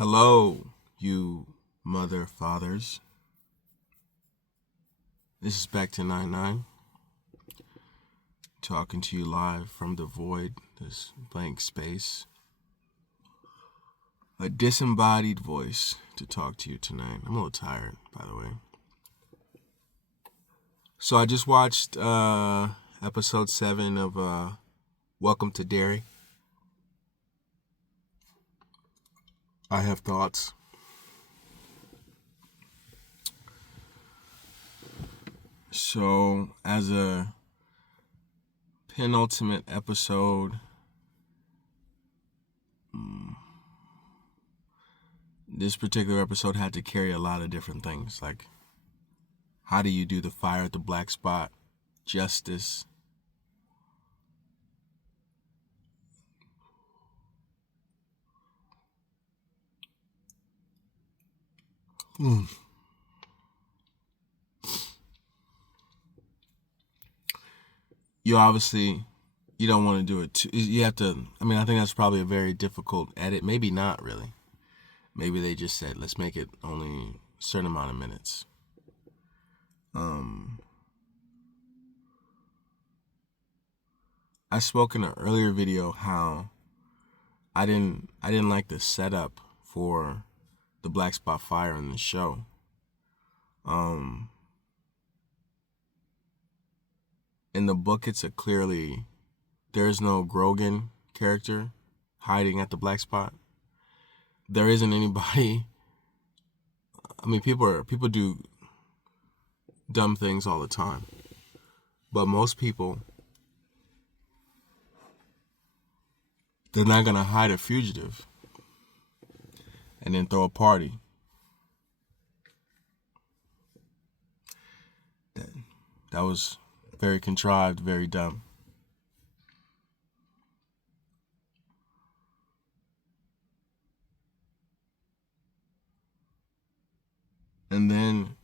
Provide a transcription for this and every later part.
Hello, you mother fathers. This is back to 99, talking to you live from the void, this blank space. A disembodied voice to talk to you tonight. I'm a little tired, by the way. So I just watched episode 7 of Welcome to Derry. I have thoughts. So, as a penultimate episode, this particular episode had to carry a lot of different things. Like, how do you do the fire at the black spot? Justice. You obviously, you don't want to do it too. You have to, I think that's probably a very difficult edit. Maybe not really. Maybe they just said, let's make it only a certain amount of minutes. I spoke in an earlier video how I didn't like the setup for the black spot fire in the show. In the book, it's there is no Grogan character hiding at the black spot. There isn't anybody. People do dumb things all the time, but most people, they're not gonna hide a fugitive and then throw a party. That was very contrived, very dumb. And then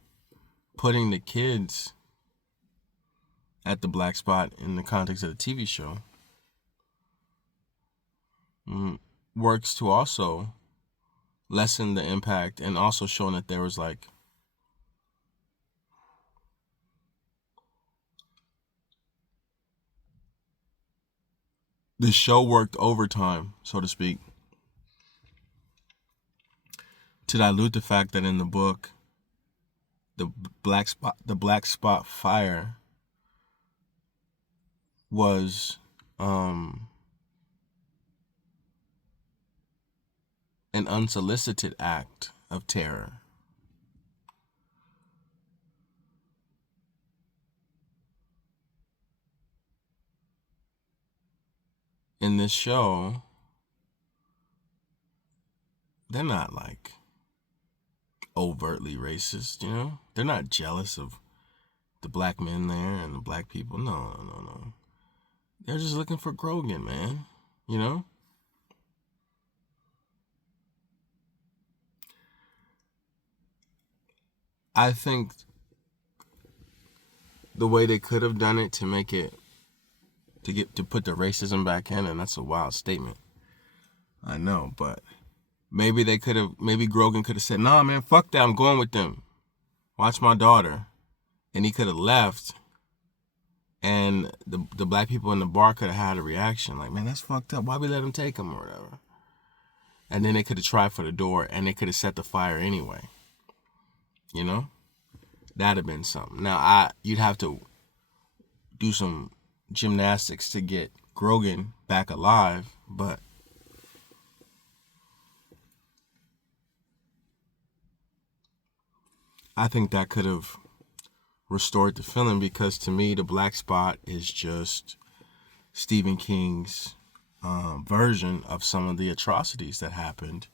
putting the kids at the black spot in the context of the TV show works to also lessen the impact, and also showing that there was the show worked overtime, so to speak, to dilute the fact that in the book, the black spot fire was an unsolicited act of terror. In this show, they're not overtly racist, you know? They're not jealous of the black men there and the black people. No. They're just looking for Grogan, man, you know? I think the way they could have done it to make it, to put the racism back in, and that's a wild statement, I know, but maybe Grogan could have said, nah, man, fuck that, I'm going with them. Watch my daughter. And he could have left, and the black people in the bar could have had a reaction like, man, that's fucked up. Why we let him take him or whatever? And then they could have tried for the door, and they could have set the fire anyway. You know? That'd have been something. Now, you'd have to do some gymnastics to get Grogan back alive, but I think that could have restored the feeling, because to me, the black spot is just Stephen King's version of some of the atrocities that happened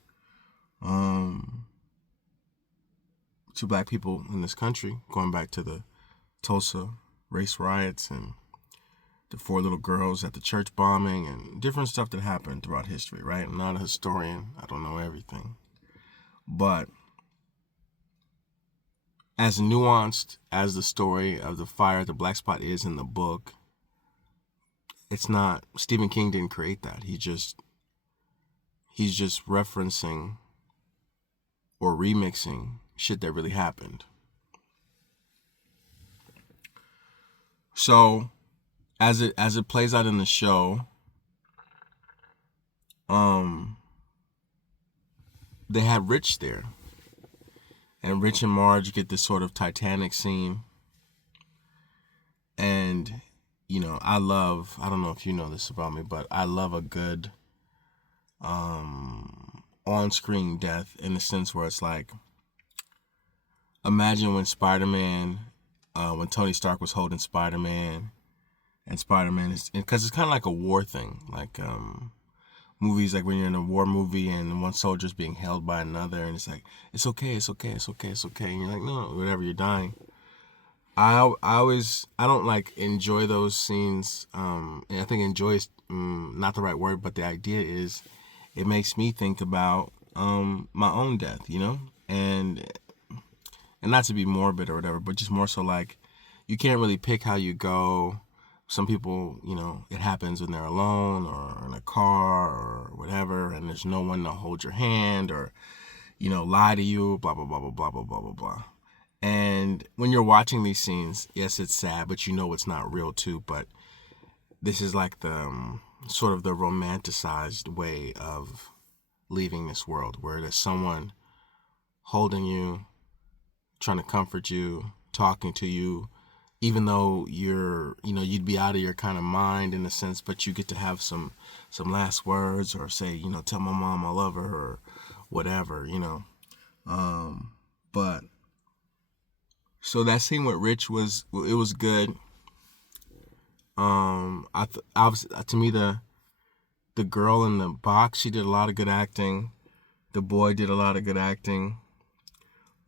to black people in this country, going back to the Tulsa race riots and the 4 little girls at the church bombing and different stuff that happened throughout history, right? I'm not a historian. I don't know everything. But as nuanced as the story of the fire at the black spot is in the book, it's not, Stephen King didn't create that. He's just referencing or remixing shit that really happened. So as it plays out in the show, they had Rich there. And Rich and Marge get this sort of Titanic scene. And, you know, I don't know if you know this about me, but I love a good on-screen death, in the sense where it's like, imagine when Spider-Man, when Tony Stark was holding Spider-Man, and Spider-Man is, because it's kind of like a war thing, like movies, like when you're in a war movie and one soldier's being held by another, and it's like, it's okay, it's okay, it's okay, it's okay, and you're like, no, whatever, you're dying. I don't like enjoy those scenes. And I think enjoy is not the right word, but the idea is, it makes me think about my own death, you know, and not to be morbid or whatever, but just more so like, you can't really pick how you go. Some people, you know, it happens when they're alone or in a car or whatever, and there's no one to hold your hand or, you know, lie to you, blah, blah, blah, blah, blah, blah, blah, blah, blah. And when you're watching these scenes, yes, it's sad, but you know it's not real too. But this is like the sort of the romanticized way of leaving this world, where there's someone holding you, trying to comfort you, talking to you, even though you'd be out of your kind of mind in a sense, but you get to have some last words, or say, you know, tell my mom I love her or whatever, you know. But so that scene with Rich was good. To me, the girl in the box, she did a lot of good acting. The boy did a lot of good acting.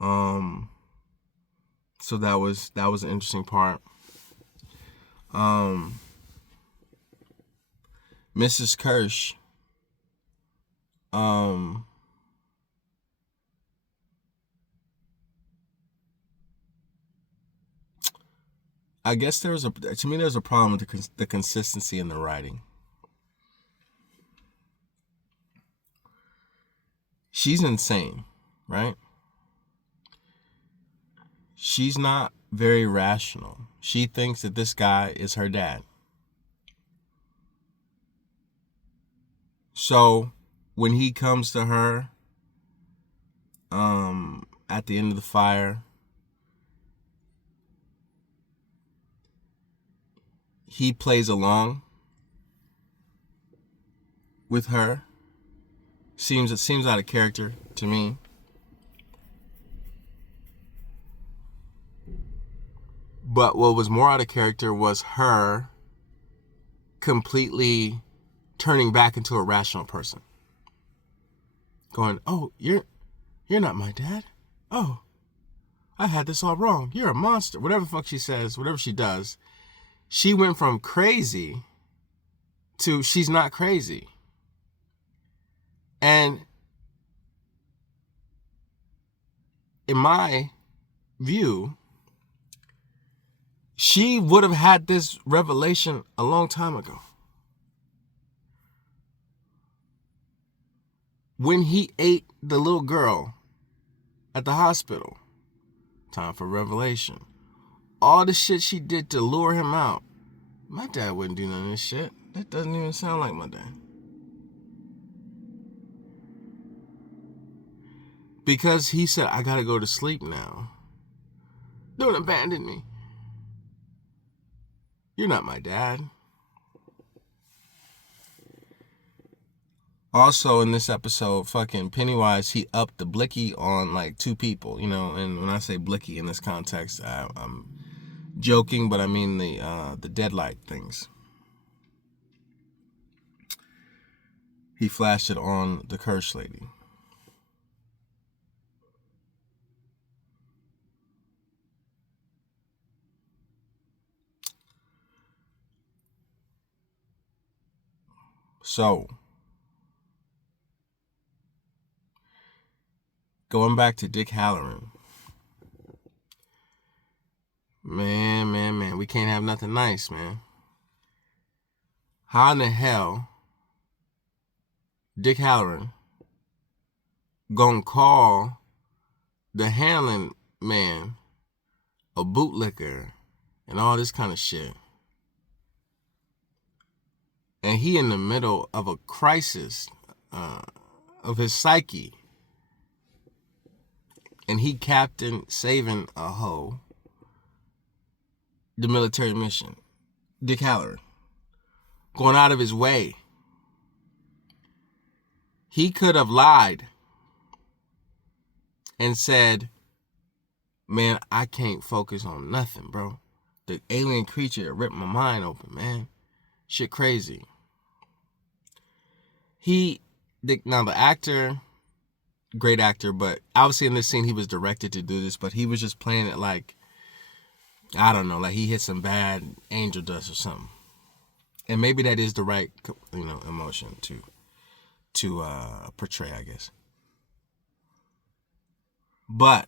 So that was an interesting part. Mrs. Kirsch, I guess there's a problem with the consistency in the writing. She's insane, right? She's not very rational. She thinks that this guy is her dad. So when he comes to her at the end of the fire, he plays along with her. It seems out of character to me. But what was more out of character was her completely turning back into a rational person. Going, oh, you're not my dad. Oh, I had this all wrong. You're a monster. Whatever the fuck she says, whatever she does. She went from crazy to she's not crazy. And in my view, she would have had this revelation a long time ago. When he ate the little girl at the hospital, time for revelation. All the shit she did to lure him out. My dad wouldn't do none of this shit. That doesn't even sound like my dad. Because he said, I gotta go to sleep now. Don't abandon me. You're not my dad. Also in this episode, fucking Pennywise, he upped the blicky on like 2 people, you know. And when I say blicky in this context, I'm joking, but I mean the deadlight things. He flashed it on the Kirsch lady. So, going back to Dick Halloran. Man, we can't have nothing nice, man. How in the hell Dick Halloran gonna call the Hanlon man, a bootlicker, and all this kind of shit. And he in the middle of a crisis of his psyche. And he captain saving a hoe. The military mission. Dick Halloran. Going out of his way. He could have lied and said, man, I can't focus on nothing, bro. The alien creature ripped my mind open, man. Shit crazy. Now the actor, great actor, but obviously in this scene he was directed to do this, but he was just playing it like, I don't know, like he hit some bad angel dust or something. And maybe that is the right, emotion to portray, I guess. But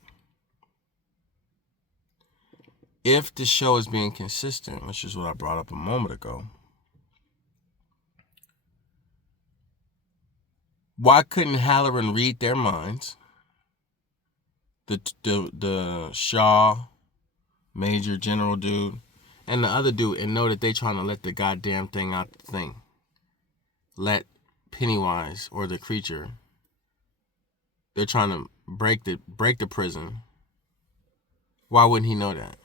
if the show is being consistent, which is what I brought up a moment ago, why couldn't Halloran read their minds? The Shaw, Major General dude, and the other dude, and know that they trying to let the goddamn thing out the thing. Let Pennywise or the creature. They're trying to break the prison. Why wouldn't he know that?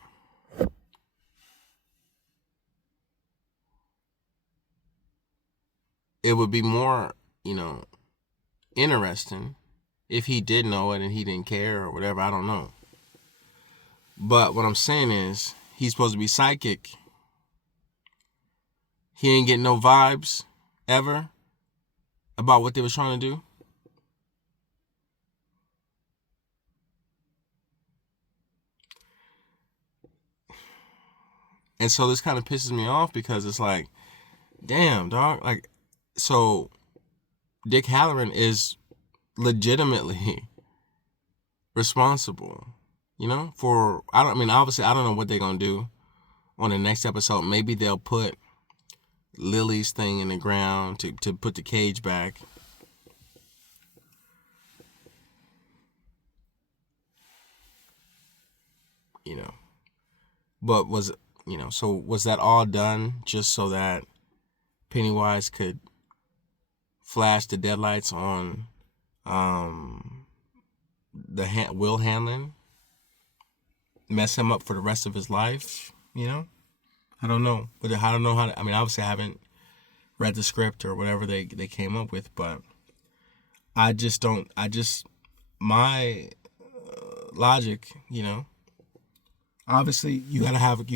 It would be more, interesting if he did know it and he didn't care or whatever. I don't know. But what I'm saying is, he's supposed to be psychic. He ain't getting no vibes ever about what they was trying to do. And so this kind of pisses me off because it's like, damn, dog. Like, so Dick Halloran is legitimately responsible, for, obviously I don't know what they're going to do on the next episode. Maybe they'll put Lily's thing in the ground to put the cage back. But was that all done just so that Pennywise could flash the deadlights on Will Hanlon, mess him up for the rest of his life? I don't know. But I don't know how to, obviously I haven't read the script or whatever they came up with, but my logic, obviously you gotta have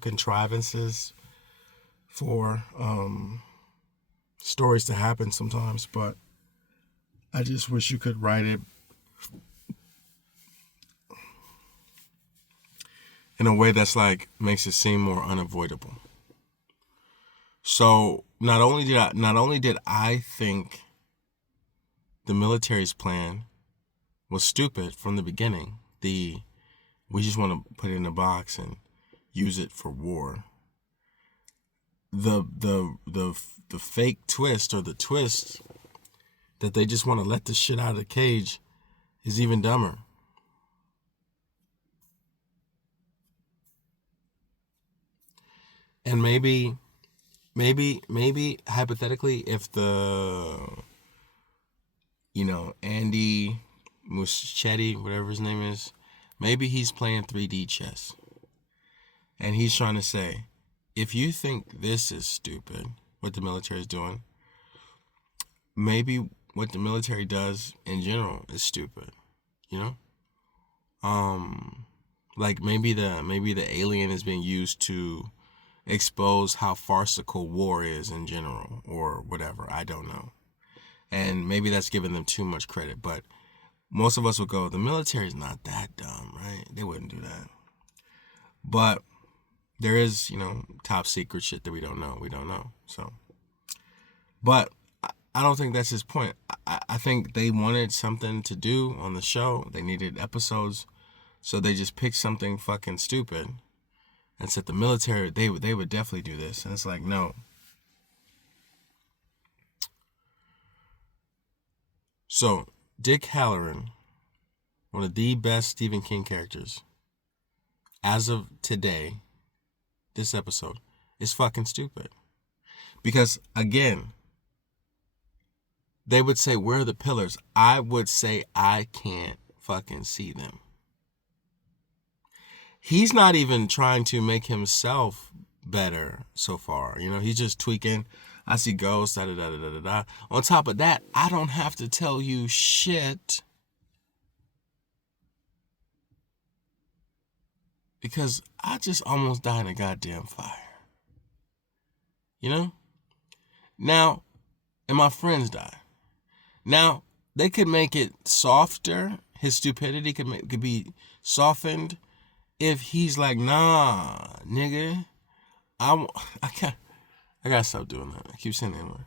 contrivances for stories to happen sometimes, but I just wish you could write it in a way that's like makes it seem more unavoidable. So not only did I think the military's plan was stupid from the beginning, we just want to put it in a box and use it for war. The fake twist, or the twist that they just want to let the shit out of the cage, is even dumber. And maybe hypothetically, if Andy Muschietti, whatever his name is, maybe he's playing 3D chess. And he's trying to say, if you think this is stupid, what the military is doing, maybe what the military does in general is stupid. Like maybe the alien is being used to expose how farcical war is in general, or whatever. I don't know. And maybe that's giving them too much credit, but most of us would go, the military is not that dumb, right? They wouldn't do that. But there is, top secret shit that we don't know. So, but I don't think that's his point. I think they wanted something to do on the show. They needed episodes, so they just picked something fucking stupid and said the military, they would definitely do this. And it's like, no. So Dick Halloran one of the best Stephen King characters as of today, this episode, is fucking stupid. Because, again, they would say, where are the pillars? I would say, I can't fucking see them. He's not even trying to make himself better so far. You know, he's just tweaking. I see ghosts, da da da da da da. On top of that, I don't have to tell you shit. Because I just almost died in a goddamn fire. You know? Now, and my friends died. Now, they could make it softer. His stupidity could be softened if he's like, nah, nigga, I gotta stop doing that. I keep saying that word.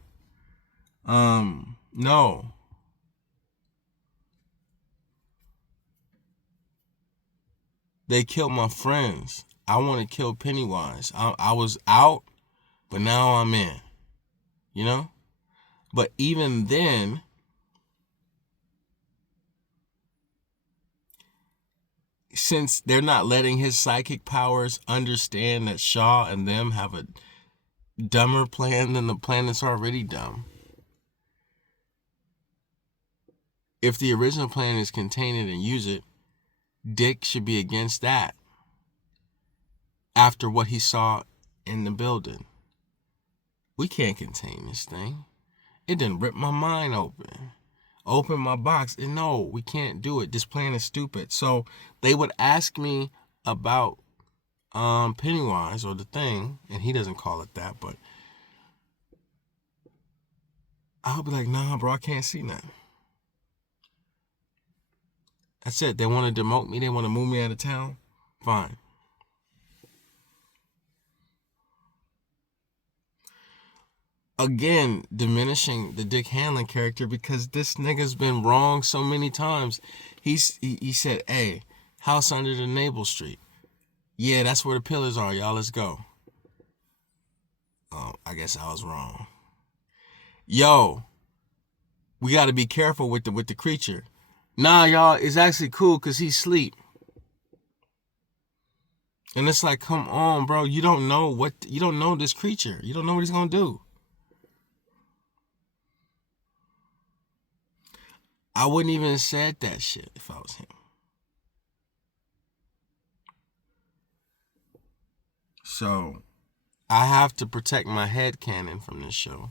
No. They killed my friends. I want to kill Pennywise. I was out, but now I'm in. You know? But even then, since they're not letting his psychic powers understand that Shaw and them have a dumber plan than the plan that's already dumb. If the original plan is contain it and use it, Dick should be against that after what he saw in the building. We can't contain this thing. It didn't rip my mind open. Open my box. And no, we can't do it. This plan is stupid. So they would ask me about Pennywise or the thing, and he doesn't call it that, but I'll be like, nah, bro, I can't see nothing. That's it. They want to demote me. They want to move me out of town. Fine. Again, diminishing the Dick Hanlon character because this nigga's been wrong so many times. He said, hey, house under the Naval Street. Yeah, that's where the pillars are, y'all. Let's go. Oh, I guess I was wrong. Yo, we got to be careful with the creature. Nah, y'all, it's actually cool because he's asleep. And it's like, come on, bro. You don't know this creature. You don't know what he's going to do. I wouldn't even have said that shit if I was him. So, I have to protect my headcanon from this show.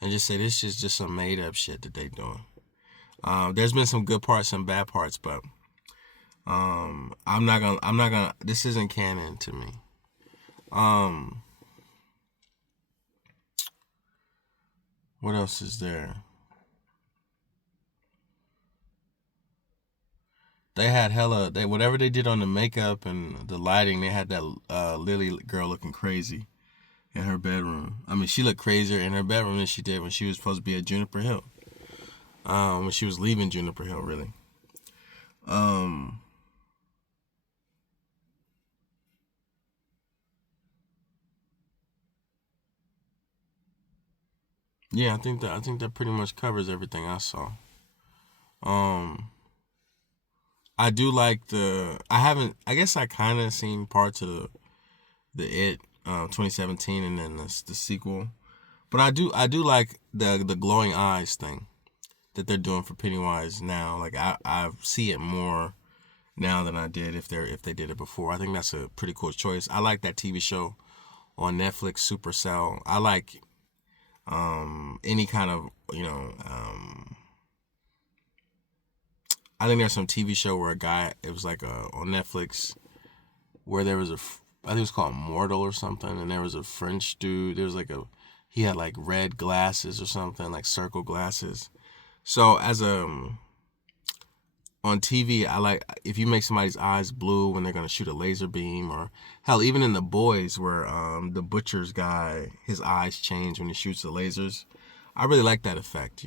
And just say this is just some made up shit that they doing. There's been some good parts and bad parts, but I'm not gonna this isn't canon to me. What else is there? They had whatever they did on the makeup and the lighting, they had that Lily girl looking crazy in her bedroom. I mean, she looked crazier in her bedroom than she did when she was supposed to be at Juniper Hill. When she was leaving Juniper Hill, really. Yeah, I think that pretty much covers everything I saw. I do like I guess I kind of seen parts of the It 2017 and then the sequel. But I do like the glowing eyes thing that they're doing for Pennywise now. Like I see it more now than I did if they did it before. I think that's a pretty cool choice. I like that TV show on Netflix, Supercell. I like any kind of, I think there's some TV show where it was like on Netflix where there was I think it was called Mortal or something, and there was a French dude. There was he had like red glasses or something, like circle glasses. So on TV, I like if you make somebody's eyes blue when they're gonna shoot a laser beam, or hell, even in The Boys where the butcher's guy, his eyes change when he shoots the lasers. I really like that effect,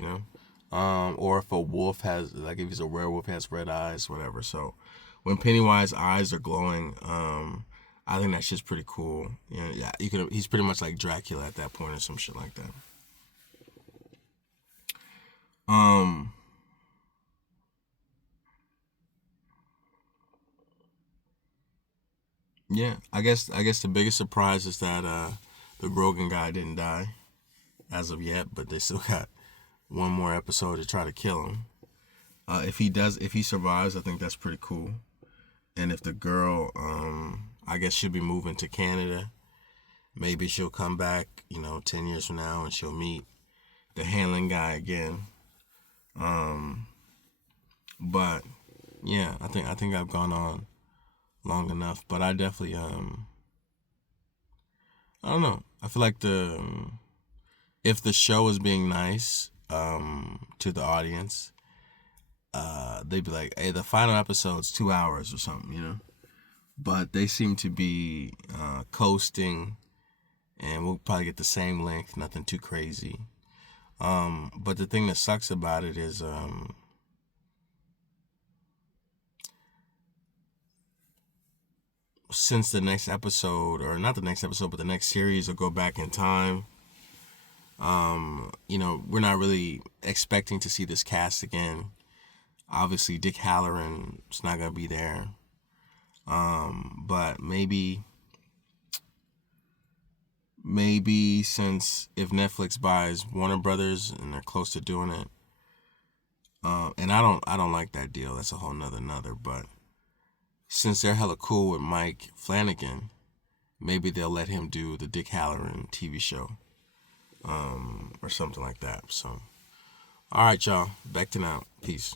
or if a wolf if he's a werewolf, has red eyes, whatever. So when Pennywise eyes are glowing, I think that shit's pretty cool. Yeah, he's pretty much like Dracula at that point or some shit like that. Yeah, I guess the biggest surprise is that the Grogan guy didn't die as of yet, but they still got one more episode to try to kill him. If he survives, I think that's pretty cool. And if the girl, I guess she'll be moving to Canada. Maybe she'll come back, 10 years from now, and she'll meet the handling guy again. But yeah, I think I've gone on long enough. But I definitely, I don't know. I feel like if the show is being nice, to the audience, they'd be like, hey, the final episode's 2 hours or something. But they seem to be coasting, and we'll probably get the same length, nothing too crazy. But the thing that sucks about it is, since the next episode, or not the next episode, but the next series will go back in time, we're not really expecting to see this cast again. Obviously, Dick Halloran's not going to be there. But maybe since if Netflix buys Warner Brothers and they're close to doing it, and I don't like that deal. That's a whole nother. But since they're hella cool with Mike Flanagan, maybe they'll let him do the Dick Halloran TV show, or something like that. So, all right, y'all, back to now. Peace.